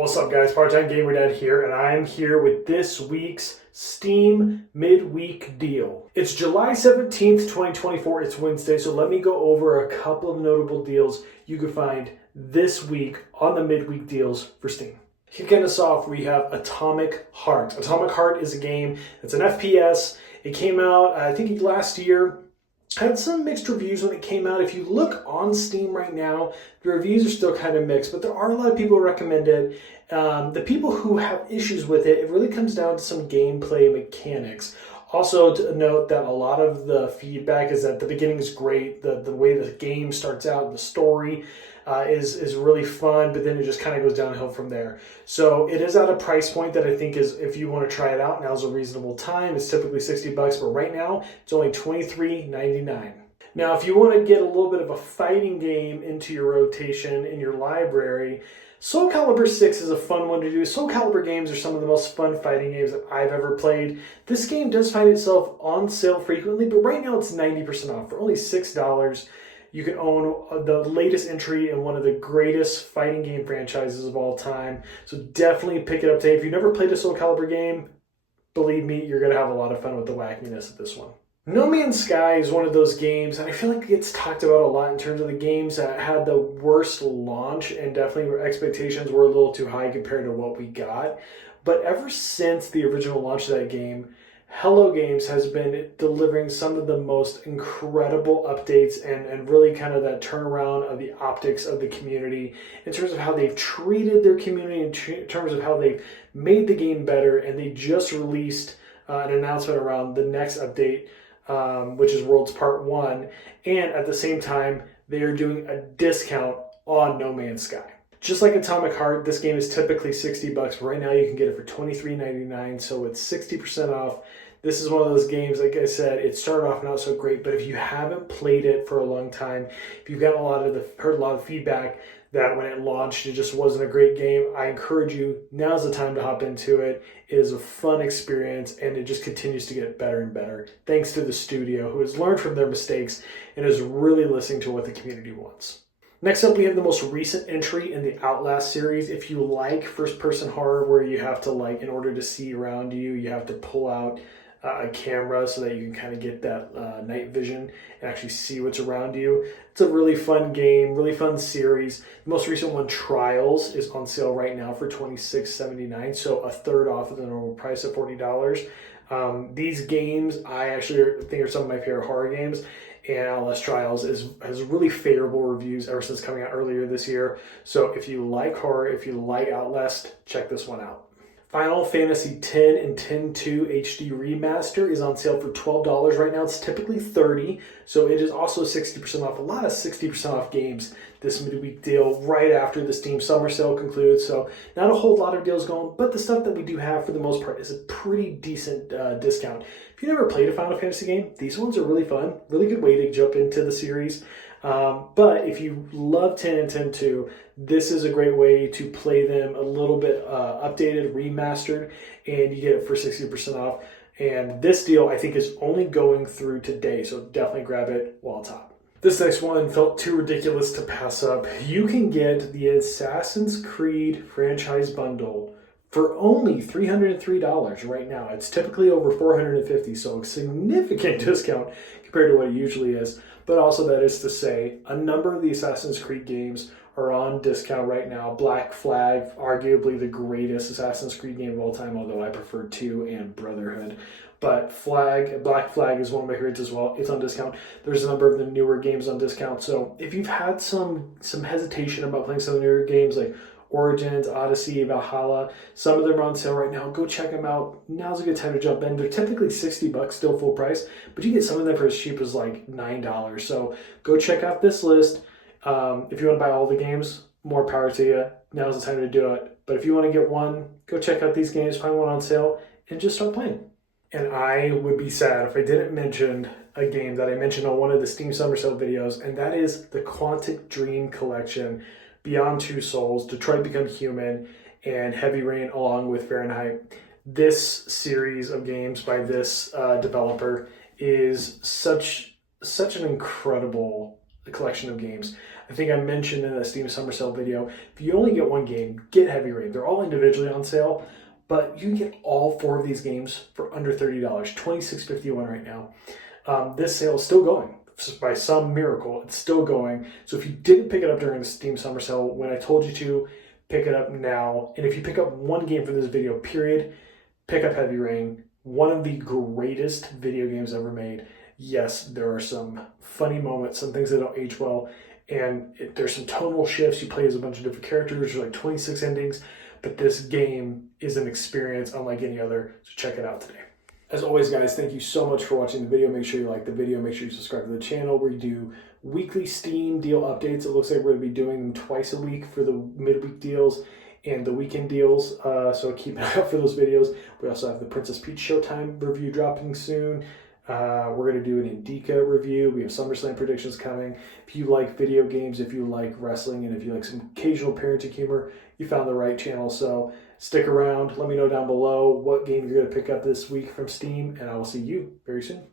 What's up, guys? Part-time Gamer Dad here, and I'm here with this week's Steam Midweek deal. It's July 17th, 2024. It's Wednesday, so let me go over a couple of notable deals you can find this week on the Midweek deals for Steam. Kicking us off, we have Atomic Heart. Atomic Heart is a game, it's an FPS. It came out, I think, last year. Had some mixed reviews when it came out. If you look on Steam right now, the reviews are still kind of mixed, but there are a lot of people who recommend it. The people who have issues with it, it really comes down to some gameplay mechanics. Also to note that a lot of the feedback is that the beginning is great, the way the game starts out, the story is really fun, but then it just kind of goes downhill from there. So it is at a price point that I think is, if you want to try it out, now's a reasonable time. It's typically $60, but right now it's only $23.99. Now, if you want to get a little bit of a fighting game into your rotation in your library, Soul Calibur 6 is a fun one to do. Soul Calibur games are some of the most fun fighting games that I've ever played. This game does find itself on sale frequently, but right now it's 90% off for only $6. You can own the latest entry in one of the greatest fighting game franchises of all time. So definitely pick it up today. If you've never played a Soul Calibur game, believe me, you're going to have a lot of fun with the wackiness of this one. No Man's Sky is one of those games, and I feel like it gets talked about a lot in terms of the games that had the worst launch, and definitely expectations were a little too high compared to what we got. But ever since the original launch of that game, Hello Games has been delivering some of the most incredible updates and really kind of that turnaround of the optics of the community in terms of how they've treated their community, in terms of how they've made the game better. And they just released an announcement around the next update, which is Worlds Part 1. And at the same time, they are doing a discount on No Man's Sky. Just like Atomic Heart, this game is typically $60, but right now you can get it for $23.99, so it's 60% off. This is one of those games, like I said, it started off not so great, but if you haven't played it for a long time, if you've got heard a lot of feedback that when it launched it just wasn't a great game, I encourage you, now's the time to hop into it. It is a fun experience, and it just continues to get better and better, thanks to the studio, who has learned from their mistakes and is really listening to what the community wants. Next up, we have the most recent entry in the Outlast series. If you like first-person horror where you have to, in order to see around you, you have to pull out a camera so that you can kind of get that night vision and actually see what's around you. It's a really fun game, really fun series. The most recent one, Trials, is on sale right now for $26.79, so a third off of the normal price of $40. These games, I actually think are some of my favorite horror games. And Outlast Trials has really favorable reviews ever since coming out earlier this year. So if you like horror, if you like Outlast, check this one out. Final Fantasy X and X-2 HD Remaster is on sale for $12 right now. It's typically $30, so it is also 60% off. A lot of 60% off games this midweek deal right after the Steam Summer Sale concludes. So not a whole lot of deals going, but the stuff that we do have for the most part is a pretty decent discount. If you never played a Final Fantasy game, these ones are really fun. Really good way to jump into the series. But if you love 10 and 10-2, this is a great way to play them a little bit updated, remastered, and you get it for 60% off. And this deal, I think, is only going through today, so definitely grab it while it's hot. This next one felt too ridiculous to pass up. You can get the Assassin's Creed franchise bundle for only $303 right now. It's typically over $450, so a significant discount compared to what it usually is. But also, that is to say, a number of the Assassin's Creed games are on discount right now. Black Flag, arguably the greatest Assassin's Creed game of all time, although I prefer 2 and Brotherhood. But Black Flag is one of my favorites as well. It's on discount. There's a number of the newer games on discount. So if you've had some hesitation about playing some of the newer games like Origins, Odyssey, Valhalla, some of them are on sale right now. Go check them out. Now's a good time to jump in. They're typically $60, still full price, but you get some of them for as cheap as $9. So go check out this list. If you want to buy all the games, more power to you. Now's the time to do it. But if you want to get one, go check out these games, find one on sale, and just start playing. And I would be sad if I didn't mention a game that I mentioned on one of the Steam Summer Sale videos, and that is the Quantic Dream Collection, Beyond Two Souls, Detroit Become Human, and Heavy Rain, along with Fahrenheit. This series of games by this developer is such an incredible collection of games. I think I mentioned in a Steam Summer Sale video, if you only get one game, get Heavy Rain. They're all individually on sale, but you can get all 4 of these games for under $30, $26.51 right now. This sale is still going. By some miracle, it's still going. So if you didn't pick it up during the Steam Summer Sale when I told you to, pick it up now. And if you pick up one game from this video, period, pick up Heavy Rain. One of the greatest video games ever made. Yes, there are some funny moments, some things that don't age well, and there's some tonal shifts. You play as a bunch of different characters. There's like 26 endings, but this game is an experience unlike any other, so check it out today. As always, guys, thank you so much for watching the video. Make sure you like the video. Make sure you subscribe to the channel. We do weekly Steam deal updates. It looks like we're going to be doing them twice a week for the midweek deals and the weekend deals. So keep an eye out for those videos. We also have the Princess Peach Showtime review dropping soon. We're going to do an Indica review. We have SummerSlam predictions coming. If you like video games, if you like wrestling, and if you like some occasional parenting humor, you found the right channel. So stick around. Let me know down below what game you're going to pick up this week from Steam, and I will see you very soon.